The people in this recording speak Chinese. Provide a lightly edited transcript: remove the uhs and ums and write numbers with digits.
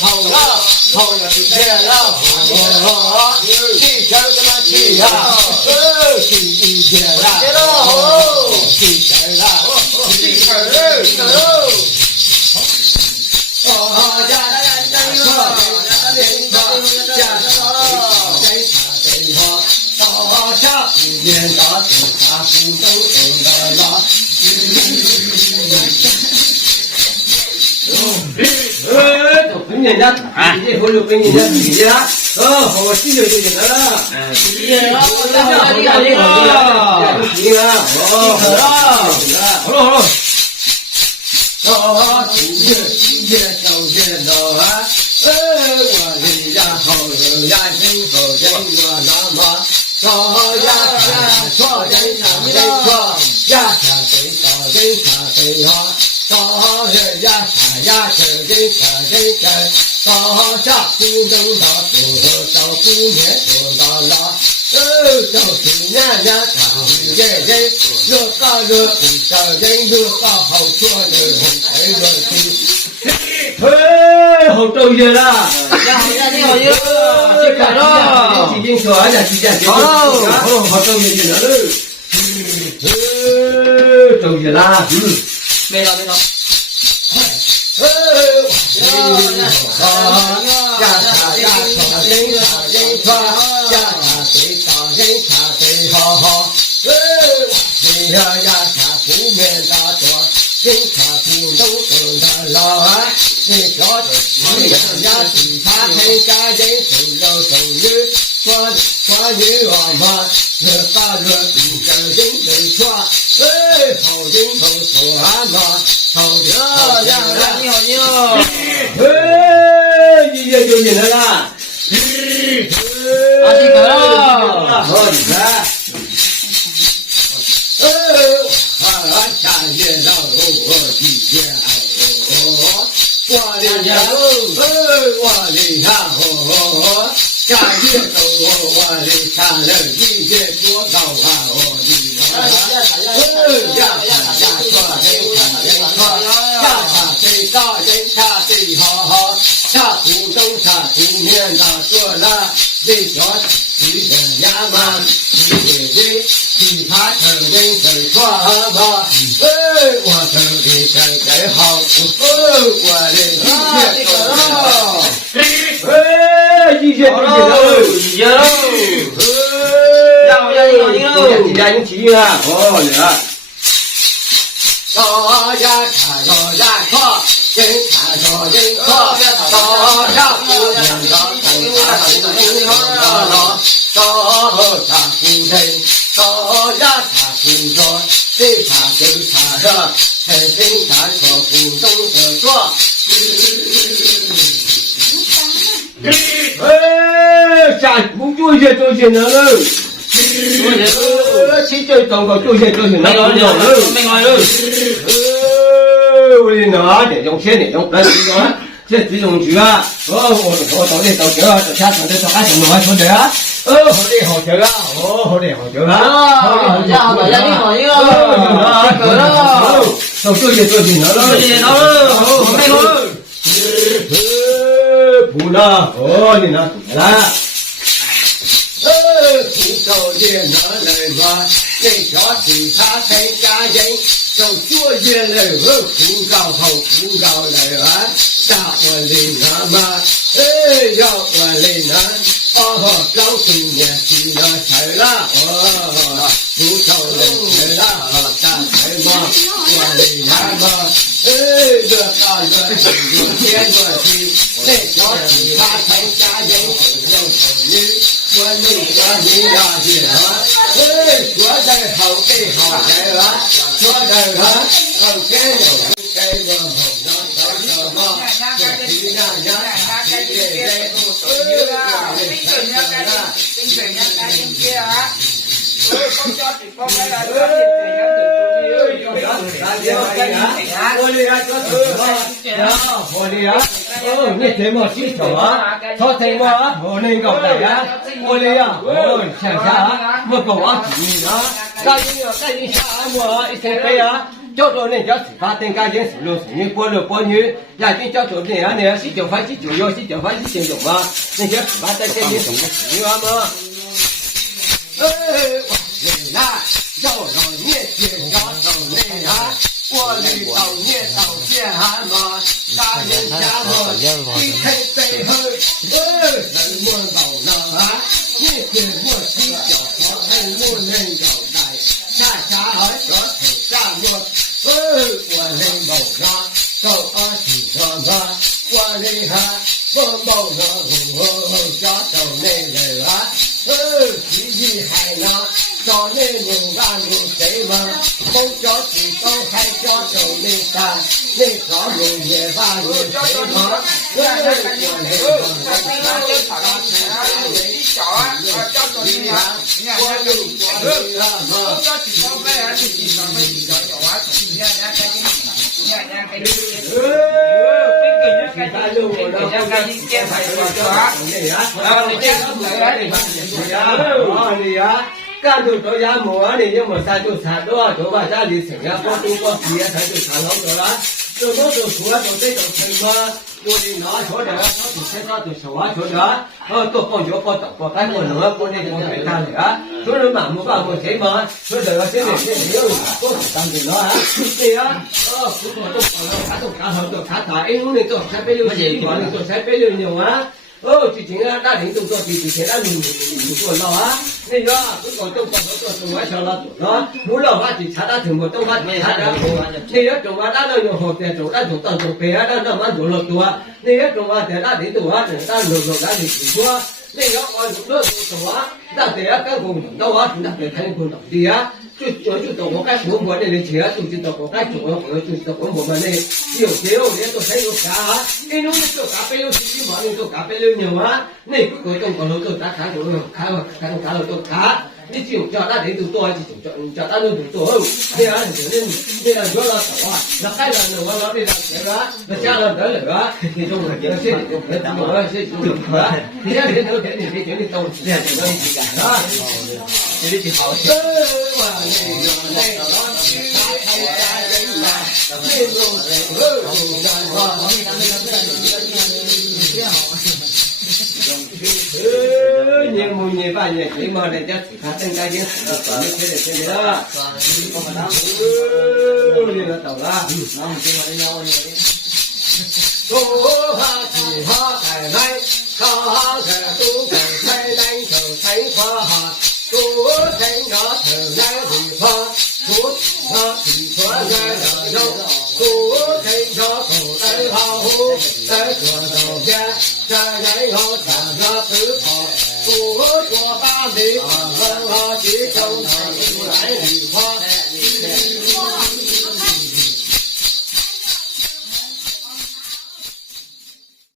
好了，好了，就这样了。地球他妈去呀！地球啦，地球啦，地球喽！哦，家家家有好，家家家有家家好，谁他谁好，大家不言大声，大声都听得啦。跟人家打，以后就跟人家比呀。好，记就行了。记了，记了。好了。今天小学老啊，我的呀好人呀，真好人我那么高呀，错人错人错呀，错对啊。高人呀，啥呀，人高下不能到到不念到了，就是娘娘长人，越高越不少人，越好好做人，好周月了，你好哟，这个了，几斤说呀，几斤好周月去了，周月啦，没了。就赢了啦！这个了，好厉害！下月老几天我的家我的家下月走我的家人一月多高啊我的呀下土东下土面上说了，这小几个衙门，其他成人很错吧？我成的真好，我的一切你家有体育啊？哦呀，大家看大家看。人看着人看，大家不能让大家不能大家不能，大家他不说，谁他就他说，谁他说不懂得说。家不做些做些呢？去这中国做些呢？没有。我的哪点钟先点钟来这几种局啊？我早点到酒啊，就下场就做下场还做的啊？好酒啊！好酒啊！大家你好哟！都做些呢了，不啦，你拿来。土高也拿来吧，这条水他才家人，就做也来和土高来啊，大我领啊嘛，要我领啊，老孙也去了财了，土高来了，大财嘛，我领啊嘛，越大越生越天越地，这条水他才家人，我你呀说得好给好人啊，说得好给有给个好什么？你怎么记仇啊？他怎么我能搞的呀？我的呀，想想我不忘记啊，赶紧下我一天飞啊！叫做人家发登家人手路手人波路波女，呀，就叫做人啊，你是叫发是叫要是叫发是叫用嘛，人家发在这里手的手啊嘛。哇，人呐，叫让你接着手人啊，我的到你到见嘛，大人家伙，你看背后，人莫老了啊，你是我是叫我很无能交代，下下说头下我。我能谋啊，走啊去什么？我的哈，我谋啊，我家走那人啊，自己还能找那牛啊牛谁嘛？梦叫去走还叫走那山，那条路也把路谁嘛？我干就到家摸你，要么啥就查到，就把家里成呀，包东包西呀，才就查到的了。这都是出来都这种什么？我的拿出来，他就现在就手啊出来，都放脚包倒包，还不能包那种别干的啊。说是满目半目谁嘛？说这个现在没有多少当真了啊？对呀，不过都跑了，他都干好都看他，因为你做360几万，你做360啊。之前啊，那领导做之前那领做了啊，那个不搞都搞做中华小了做了，不了话就查他全部都把查了做，那个中华那用好的做，那做当做别的那么做了多，那个中华的那领导啊，那做那领导，那个我做做啊，那对啊，干工的话，那对看工的啊。就到我该活活的那钱，就知道我该做我就知道我们那有钱有钱都还有啥啊？因为你做咖啡有自己嘛，你做咖啡有牛啊，你不管动过了做打开过了开了都打，你只有叫他人都多，叫他人都多，那样那样做了少啊，那开了那我老的那钱啊，那加了得了啊，你说我这些就别当我这就啊，你家人都给你别给你都这样就能去干啊。这里挺好的。年末年半年谁嘛人家只看增加点死了，没缺的缺的了。你那走了。多哈几哈奶奶，哈个都给奶奶手才花哈。多成个头来地方，多他地方来肉，多成个口来好，在河道边，在人后站个不跑，多做大的啊，几头。